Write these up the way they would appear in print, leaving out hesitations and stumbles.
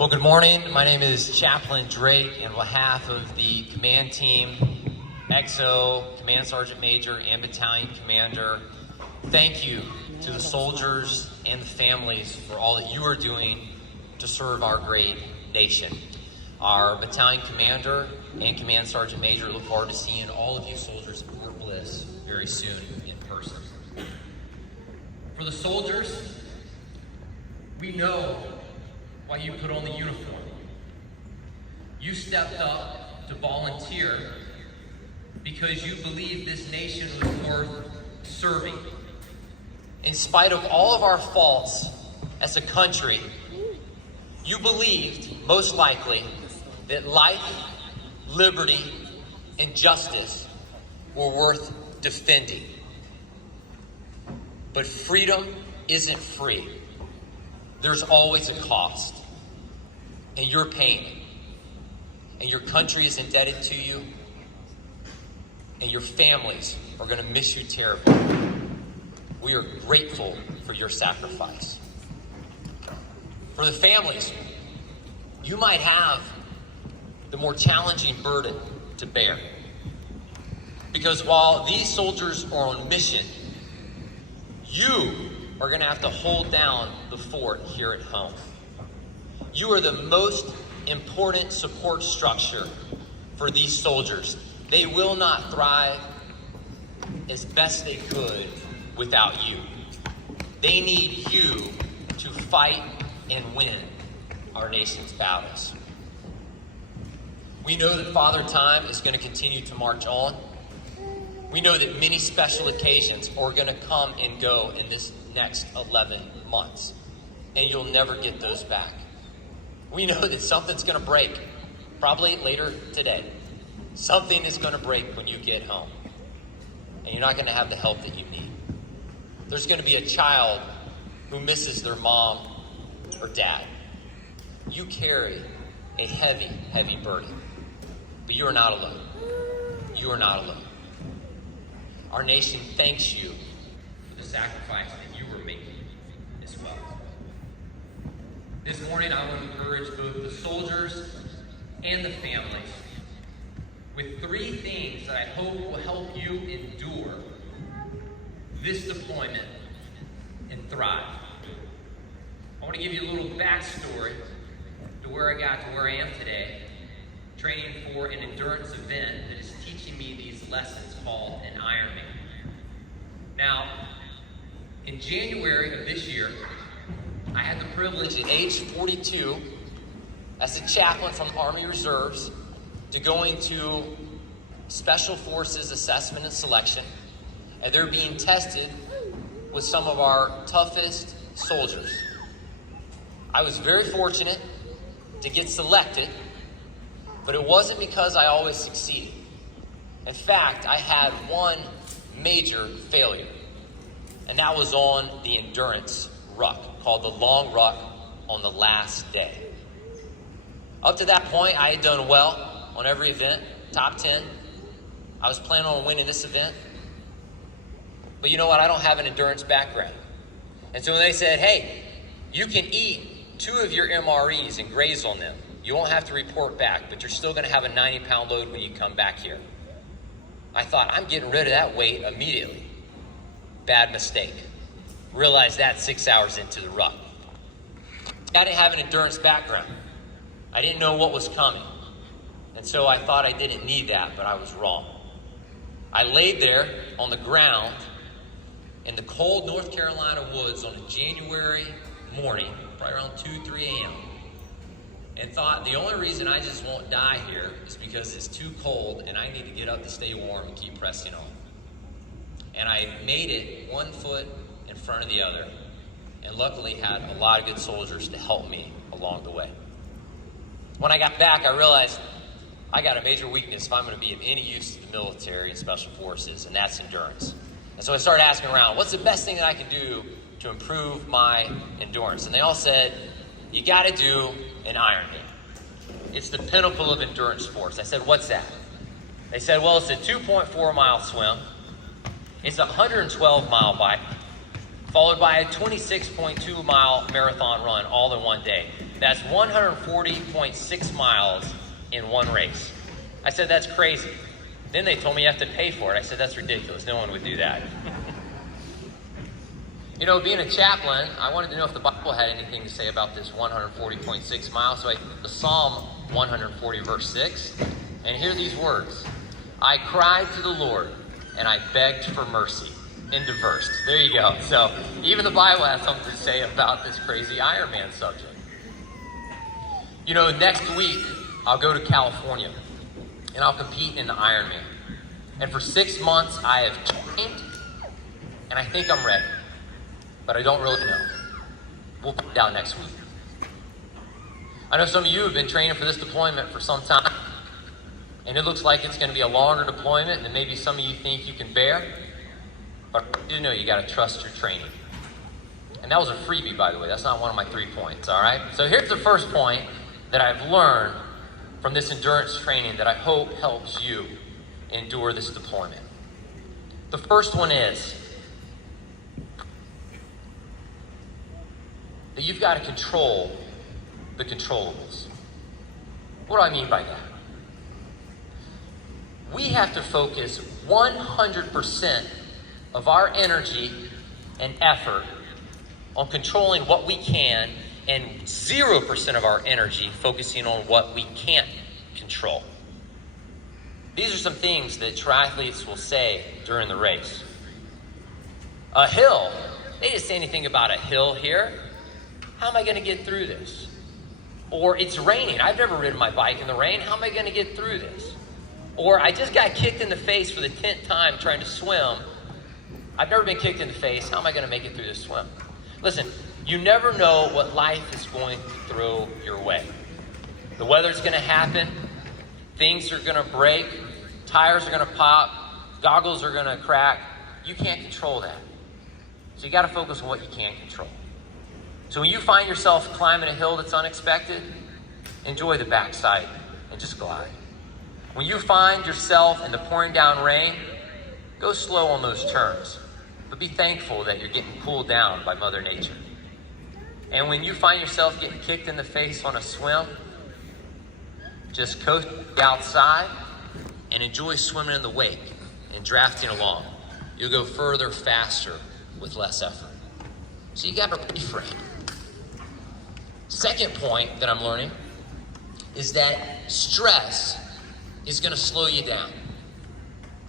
Well, good morning. My name is Chaplain Drake, and on behalf of the command team, XO, Command Sergeant Major, and Battalion Commander, thank you to the soldiers and the families for all that you are doing to serve our great nation. Our Battalion Commander and Command Sergeant Major look forward to seeing all of you soldiers at Fort Bliss very soon in person. For the soldiers, we know why you put on the uniform. You stepped up to volunteer because you believed this nation was worth serving. In spite of all of our faults as a country, you believed, most likely, that life, liberty, and justice were worth defending. But freedom isn't free. There's always a cost. And you're paying it. And your country is indebted to you. And your families are going to miss you terribly. We are grateful for your sacrifice. For the families, you might have the more challenging burden to bear. Because while these soldiers are on mission, you are going to have to hold down the fort here at home. You are the most important support structure for these soldiers. They will not thrive as best they could without you. They need you to fight and win our nation's battles. We know that Father Time is going to continue to march on. We know that many special occasions are going to come and go in this next 11 months, and you'll never get those back. We know that something's going to break, probably later today. Something is going to break when you get home, and you're not going to have the help that you need. There's going to be a child who misses their mom or dad. You carry a heavy, heavy burden, but you are not alone. You are not alone. Our nation thanks you for the sacrifice that you were making as well. This morning, I want to encourage both the soldiers and the families with 3 things that I hope will help you endure this deployment and thrive. I want to give you a little backstory to where I got to where I am today, training for an endurance event that is teaching me these lessons called an Ironman. Now, in January of this year, I had the privilege at age 42 as a chaplain from Army Reserves to go into Special Forces assessment and selection, and they're being tested with some of our toughest soldiers. I was very fortunate to get selected, but it wasn't because I always succeeded. In fact, I had one major failure, and that was on the endurance ruck, called the long ruck on the last day. Up to that point, I had done well on every event, top 10. I was planning on winning this event. But you know what? I don't have an endurance background. And so when they said, hey, you can eat 2 of your MREs and graze on them. You won't have to report back, but you're still going to have a 90-pound load when you come back here. I thought, I'm getting rid of that weight immediately. Bad mistake. Realized that 6 hours into the ruck. I didn't have an endurance background. I didn't know what was coming. And so I thought I didn't need that, but I was wrong. I laid there on the ground in the cold North Carolina woods on a January morning, probably around 2, 3 a.m., and thought the only reason I just won't die here is because it's too cold and I need to get up to stay warm and keep pressing on. And I made it 1 foot in front of the other, and luckily had a lot of good soldiers to help me along the way. When I got back, I realized I got a major weakness if I'm going to be of any use to the military and special forces, and that's endurance. And so I started asking around, what's the best thing that I can do to improve my endurance? And they all said, you got to do an Ironman. It's the pinnacle of endurance sports. I said, what's that? They said, well, it's a 2.4-mile swim. It's a 112-mile bike, followed by a 26.2-mile marathon run all in one day. That's 140.6 miles in one race. I said, that's crazy. Then they told me you have to pay for it. I said, that's ridiculous. No one would do that. You know, being a chaplain, I wanted to know if the Bible had anything to say about this 140.6 miles. So I the Psalm 140, verse 6. And hear these words. I cried to the Lord, and I begged for mercy. End of verse. There you go. So even the Bible has something to say about this crazy Ironman subject. You know, next week, I'll go to California, and I'll compete in the Ironman. And for 6 months, I have trained, and I think I'm ready. But I don't really know. We'll find out next week. I know some of you have been training for this deployment for some time, and it looks like it's going to be a longer deployment than maybe some of you think you can bear. But you know you got to trust your training. And that was a freebie, by the way. That's not one of my 3 points, all right? So here's the first point that I've learned from this endurance training that I hope helps you endure this deployment. The first one is that you've got to control the controllables. What do I mean by that? We have to focus 100% of our energy and effort on controlling what we can, and 0% of our energy focusing on what we can't control. These are some things that triathletes will say during the race. A hill, they didn't say anything about a hill here. How am I going to get through this? Or it's raining. I've never ridden my bike in the rain. How am I going to get through this? Or I just got kicked in the face for the 10th time trying to swim. I've never been kicked in the face. How am I going to make it through this swim? Listen, you never know what life is going to throw your way. The weather's going to happen. Things are going to break. Tires are going to pop. Goggles are going to crack. You can't control that. So you got to focus on what you can control. So when you find yourself climbing a hill that's unexpected, enjoy the backside and just glide. When you find yourself in the pouring down rain, go slow on those turns, but be thankful that you're getting cooled down by Mother Nature. And when you find yourself getting kicked in the face on a swim, just coast outside and enjoy swimming in the wake and drafting along. You'll go further, faster, with less effort. So you got to reframe. Second point that I'm learning is that stress is going to slow you down.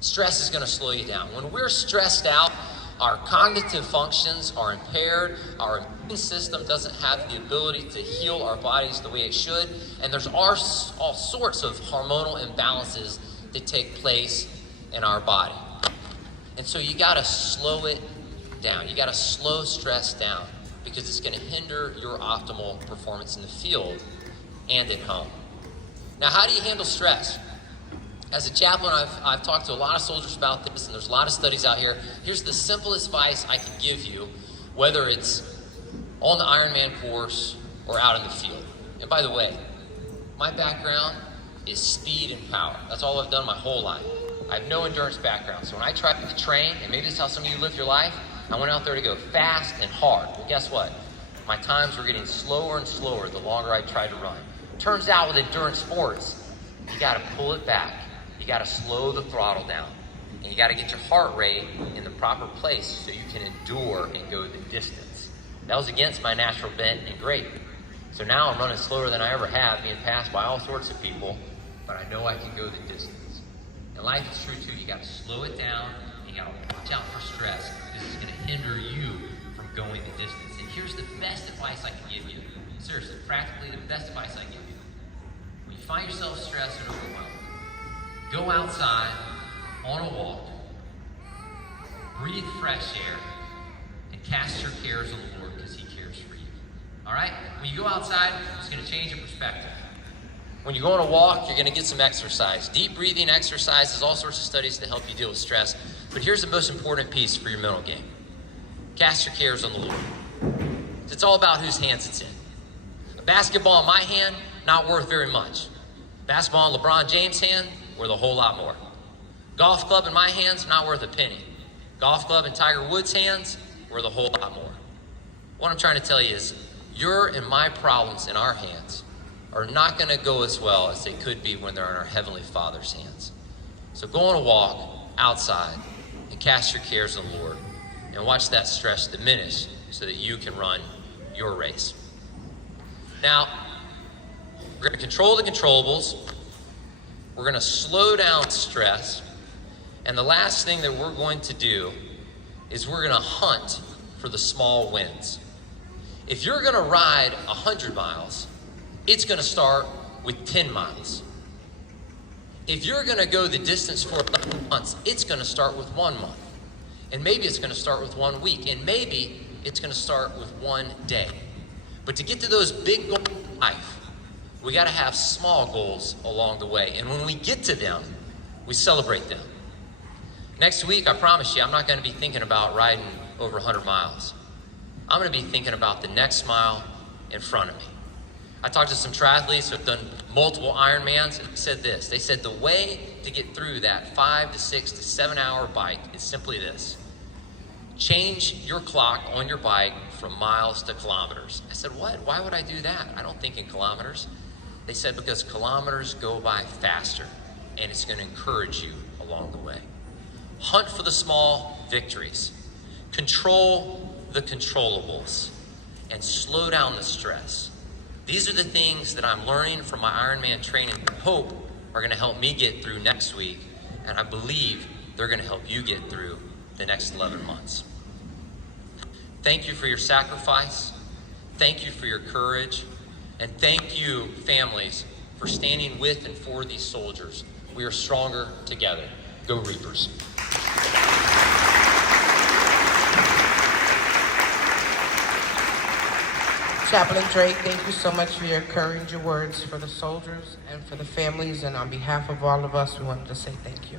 Stress is going to slow you down. When we're stressed out, our cognitive functions are impaired, our immune system doesn't have the ability to heal our bodies the way it should, and there's all sorts of hormonal imbalances that take place in our body. And so you got to slow it down. You got to slow stress down because it's going to hinder your optimal performance in the field and at home. Now, how do you handle stress? As a chaplain, I've talked to a lot of soldiers about this, and there's a lot of studies out here. Here's the simplest advice I can give you, whether it's on the Ironman course or out in the field. And by the way, my background is speed and power. That's all I've done my whole life. I have no endurance background. So when I tried to train, and maybe this is how some of you live your life, I went out there to go fast and hard. Well, guess what? My times were getting slower and slower the longer I tried to run. Turns out with endurance sports, you got to pull it back. You got to slow the throttle down. And you got to get your heart rate in the proper place so you can endure and go the distance. That was against my natural bent and grade. So now I'm running slower than I ever have, being passed by all sorts of people, but I know I can go the distance. And life is true too. You got to slow it down. You got to watch out for stress because it's going to hinder you from going the distance. And here's the best advice I can give you. Seriously, practically the best advice I give you. When you find yourself stressed and overwhelmed, go outside on a walk, breathe fresh air, and cast your cares on the Lord because He cares for you. All right? When you go outside, it's going to change your perspective. When you go on a walk, you're going to get some exercise. Deep breathing exercises, all sorts of studies to help you deal with stress. But here's the most important piece for your mental game. Cast your cares on the Lord. It's all about whose hands it's in. A basketball in my hand, not worth very much. Basketball in LeBron James' hand, worth a whole lot more. Golf club in my hands, not worth a penny. Golf club in Tiger Woods' hands, worth a whole lot more. What I'm trying to tell you is, Your and my problems in our hands are not going to go as well as they could be when they're in our Heavenly Father's hands. So go on a walk outside and cast your cares on the Lord and watch that stress diminish so that you can run your race. Now, we're going to control the controllables. We're going to slow down stress. And the last thing that we're going to do is we're going to hunt for the small wins. If you're going to ride 100 miles, it's going to start with 10 miles. If you're going to go the distance for 11 months, it's going to start with 1 month. And maybe it's going to start with 1 week. And maybe it's going to start with 1 day. But to get to those big goals in life, we got to have small goals along the way. And when we get to them, we celebrate them. Next week, I promise you, I'm not going to be thinking about riding over 100 miles. I'm going to be thinking about the next mile in front of me. I talked to some triathletes who have done multiple Ironmans, and said this. They said the way to get through that 5 to 6 to 7 hour bike is simply this. Change your clock on your bike from miles to kilometers. I said, what? Why would I do that? I don't think in kilometers. They said because kilometers go by faster, and it's going to encourage you along the way. Hunt for the small victories. Control the controllables, and slow down the stress. These are the things that I'm learning from my Ironman training that I hope are going to help me get through next week, and I believe they're going to help you get through the next 11 months. Thank you for your sacrifice. Thank you for your courage. And thank you, families, for standing with and for these soldiers. We are stronger together. Go Reapers. Chaplain Drake, thank you so much for your encouraging words for the soldiers and for the families. And on behalf of all of us, we wanted to say thank you.